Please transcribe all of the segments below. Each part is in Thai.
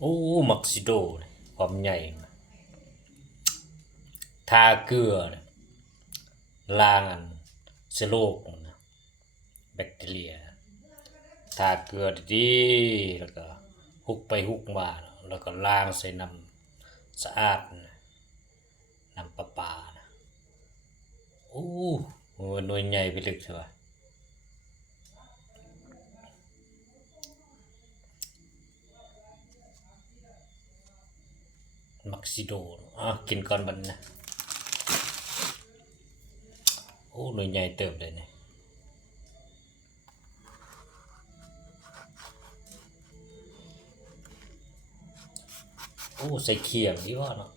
โอ้มักซิโดความใหญ่ทาเกลือล้างอันเชื้อโรคนะแบคทีเรียทาเกลือดีๆแล้วก็ฮุกไปฮุกมาแล้วก็ล้างใส่น้ำสะอาดนะน้ำประปานะโอ้โหหน่วยใหญ่ไปลึกใช่ปะมักซิโดกินก่อนบันนะโอ้หน่วยใหญ่เติบเลยเนี่ยโอ้ใส่เขียงดีว่าเนาะ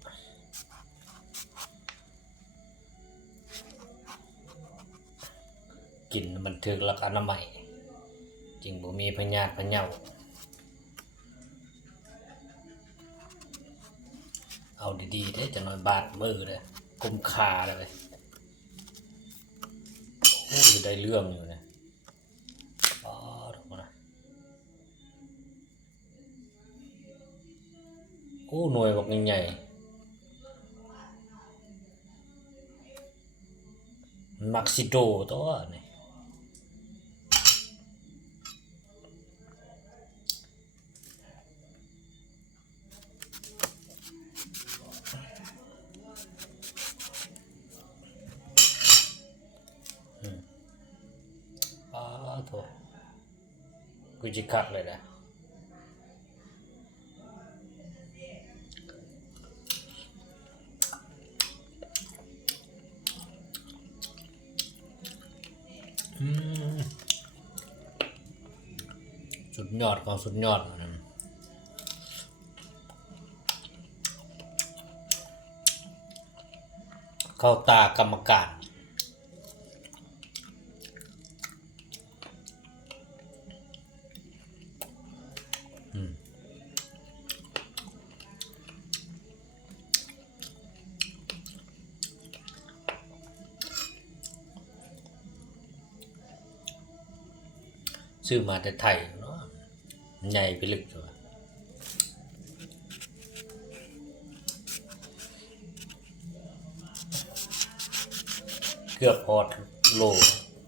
กินมันถึกหลักอนามัยจริงบ่มีพยาธิพะเยาเอาดีๆได้จะน้อยบาดมือเลยกุมขาเลยโอ้ยได้เรื่องอยู่นะอ๋อถูกนะโอ้หน่วยบักใหญ่มักซิโดตัวนี่อ๋อโถกูจิคักเลยนะสุดยอดของสุดยอดนะเข้าตากรรมการซื้อมาแต่ไทยเนาะใหญ่ไปลึกตัวเกือบพอโล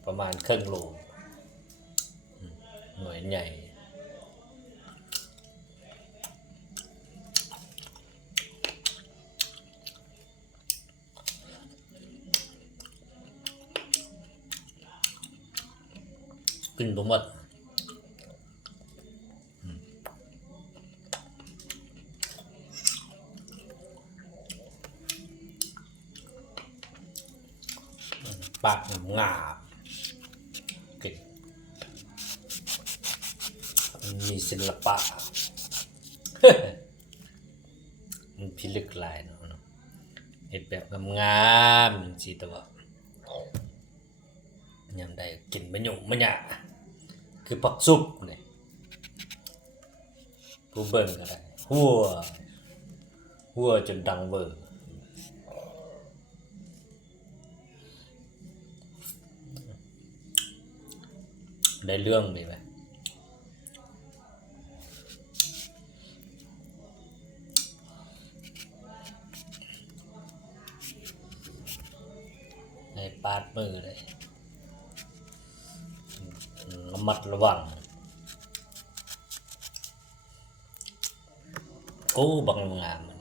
ประมาณครึ่งโลหน่วยใหญ่กินบ่หมดปากงาบกินมีศิลปะมันพิลึกหลายเนาะเห็ดแบบงามๆจังซี่แต่ว่ายามใดกินบ่ยุ่งบ่ยากคือผักซุปนี่ผู้เบิ่งก็ได้หัวจนดังเบอร์ได้เรื่องดีไหมได้ปาดมือเลยระมัดระวังโอ้บังงามมัน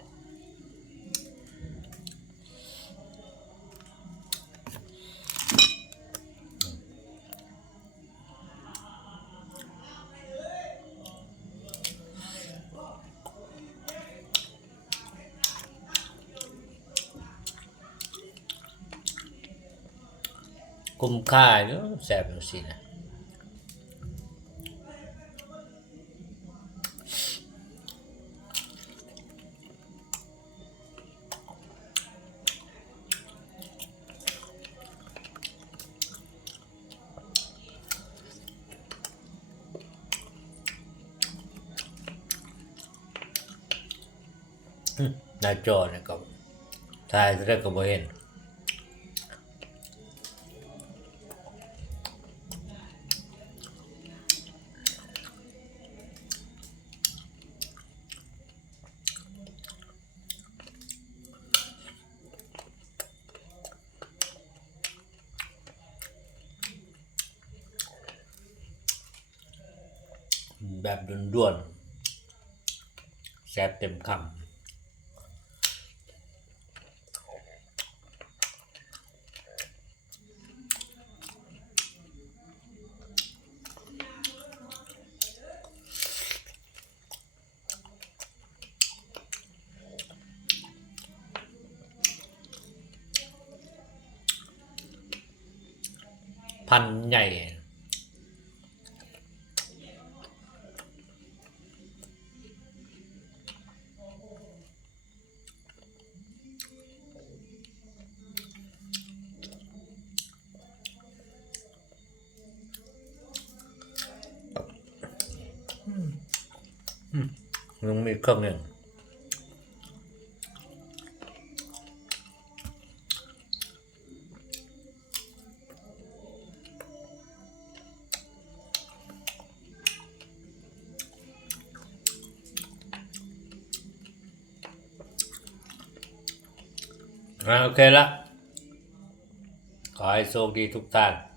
คุ้มค่าเนาะแซ่บจังซี่นะหน้าจอเนี่ยก็ถ่ายแรกก็บ่เห็น แบบด่วนๆแซ่บเต็มคำพันใหญ่ยังมีเครื่องหนึ่งโอเคละขอให้โชคดีทุกท่าน